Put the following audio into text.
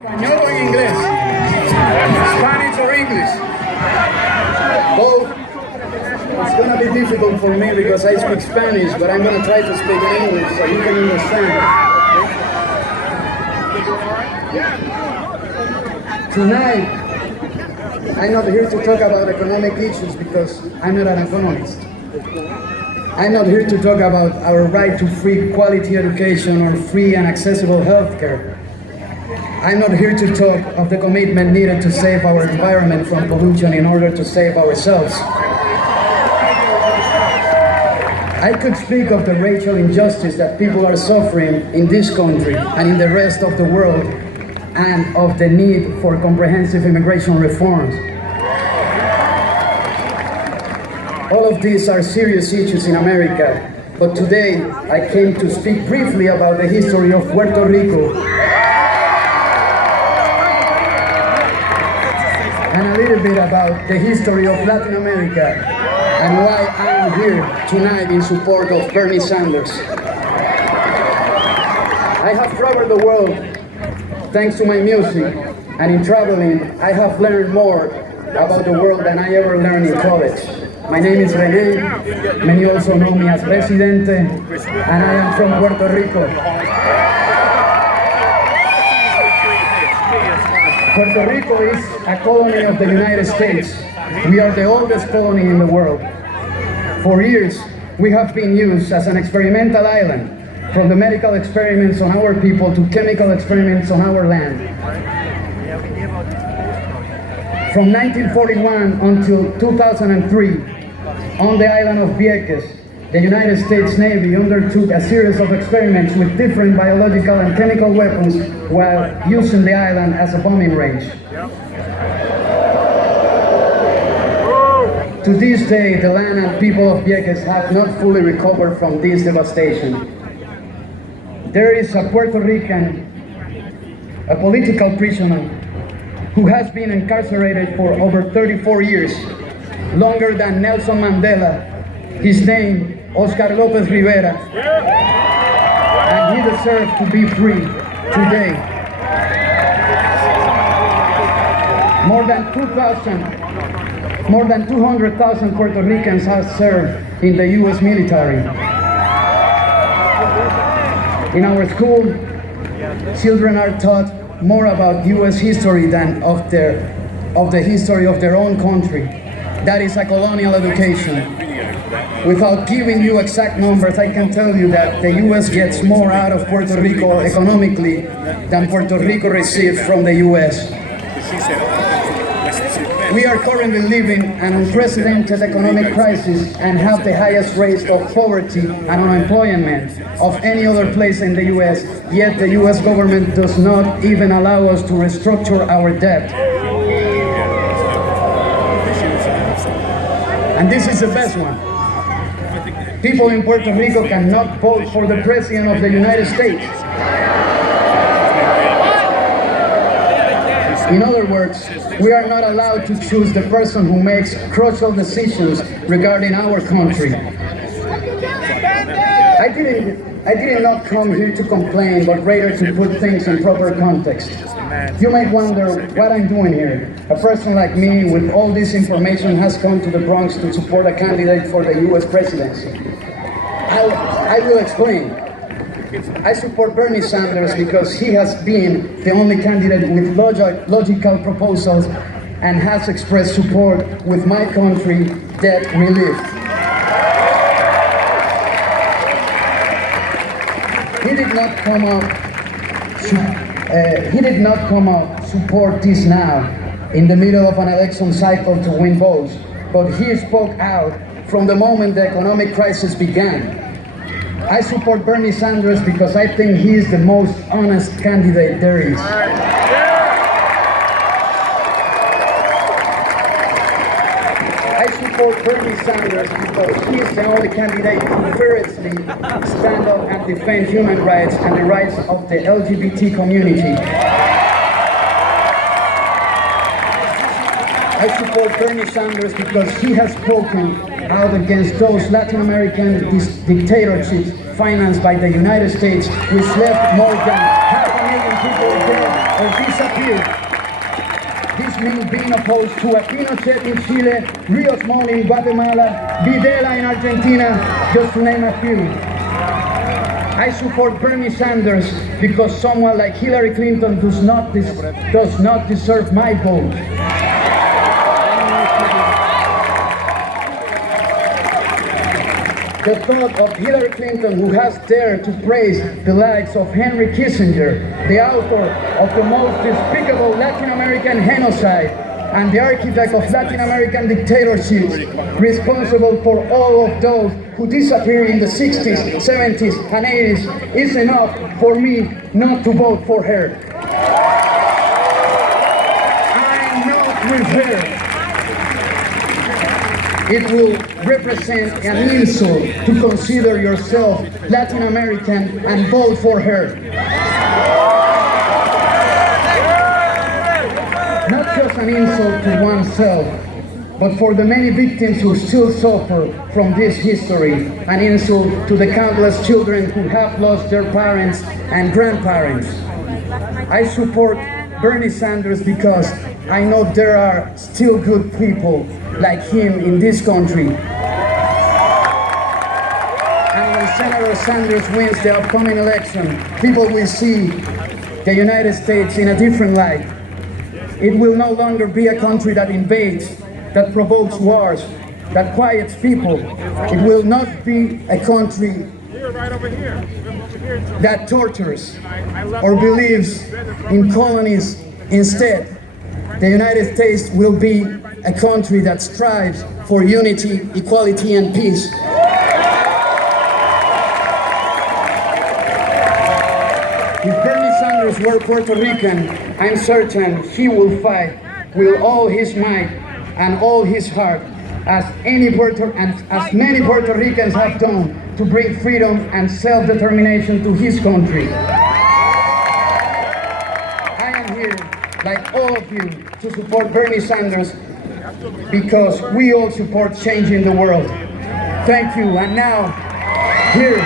Español o en inglés? Spanish or English? Both. It's going to be difficult for me because I speak Spanish, but I'm going to try to speak in English so you can understand. Tonight, I'm not here to talk about economic issues because I'm not an economist. I'm not here to talk about our right to free quality education or free and accessible healthcare. I'm not here to talk of the commitment needed to save our environment from pollution in order to save ourselves. I could speak of the racial injustice that people are suffering in this country and in the rest of the world, and of the need for comprehensive immigration reforms. All of these are serious issues in America, but today I came to speak briefly about the history of Puerto Rico and a little bit about the history of Latin America and why I am here tonight in support of Bernie Sanders. I have traveled the world thanks to my music, and in traveling I have learned more about the world than I ever learned in college. My name is Residente, many also know me as Residente, and I am from Puerto Rico. Puerto Rico is a colony of the United States. We are the oldest colony in the world. For years, we have been used as an experimental island, from the medical experiments on our people to chemical experiments on our land. From 1941 until 2003, on the island of Vieques, the United States Navy undertook a series of experiments with different biological and chemical weapons while using the island as a bombing range. To this day, the land and people of Vieques have not fully recovered from this devastation. There is a Puerto Rican, a political prisoner, who has been incarcerated for over 34 years, longer than Nelson Mandela. His name, Oscar Lopez Rivera, and he deserves to be free today. More than 200,000 Puerto Ricans have served in the U.S. military. In our school, children are taught more about U.S. history than of the history of their own country. That is a colonial education. Without giving you exact numbers, I can tell you that the U.S. gets more out of Puerto Rico economically than Puerto Rico receives from the U.S. We are currently living an unprecedented economic crisis and have the highest rates of poverty and unemployment of any other place in the U.S., yet the U.S. government does not even allow us to restructure our debt. And this is the best one. People in Puerto Rico cannot vote for the President of the United States. In other words, we are not allowed to choose the person who makes crucial decisions regarding our country. I did not come here to complain, but rather to put things in proper context. You might wonder what I'm doing here. A person like me with all this information has come to the Bronx to support a candidate for the U.S. presidency. I will explain. I support Bernie Sanders because he has been the only candidate with logical proposals and has expressed support with my country debt relief. He did not come up support this now in the middle of an election cycle to win votes, but he spoke out from the moment the economic crisis began. I support Bernie Sanders because I think he is the most honest candidate there is. I support Bernie Sanders because he is the only candidate who fearlessly stand up and defend human rights and the rights of the LGBT community. I support Bernie Sanders because he has spoken out against those Latin American dictatorships financed by the United States, which left more than 500,000 people dead or disappeared. This means being opposed to a Pinochet in Chile, Rios Montt in Guatemala, Videla in Argentina, just to name a few. I support Bernie Sanders because someone like Hillary Clinton does not deserve my vote. The thought of Hillary Clinton, who has dared to praise the likes of Henry Kissinger, the author of the most despicable Latin American genocide and the architect of Latin American dictatorships, responsible for all of those who disappeared in the 60s, 70s, and 80s, is enough for me not to vote for her. I'm not with her. It will represent an insult to consider yourself Latin American and vote for her. Not just an insult to oneself, but for the many victims who still suffer from this history, an insult to the countless children who have lost their parents and grandparents. I support Bernie Sanders because I know there are still good people like him in this country. And when Senator Sanders wins the upcoming election, people will see the United States in a different light. It will no longer be a country that invades, that provokes wars, that quiets people. It will not be a country that tortures or believes in colonies. Instead, the United States will be a country that strives for unity, equality, and peace. If Bernie Sanders were Puerto Rican, I'm certain he will fight with all his might and all his heart, as many Puerto Ricans have done to bring freedom and self-determination to his country. I am here, like all of you, to support Bernie Sanders because we all support changing the world. Thank you. And now, here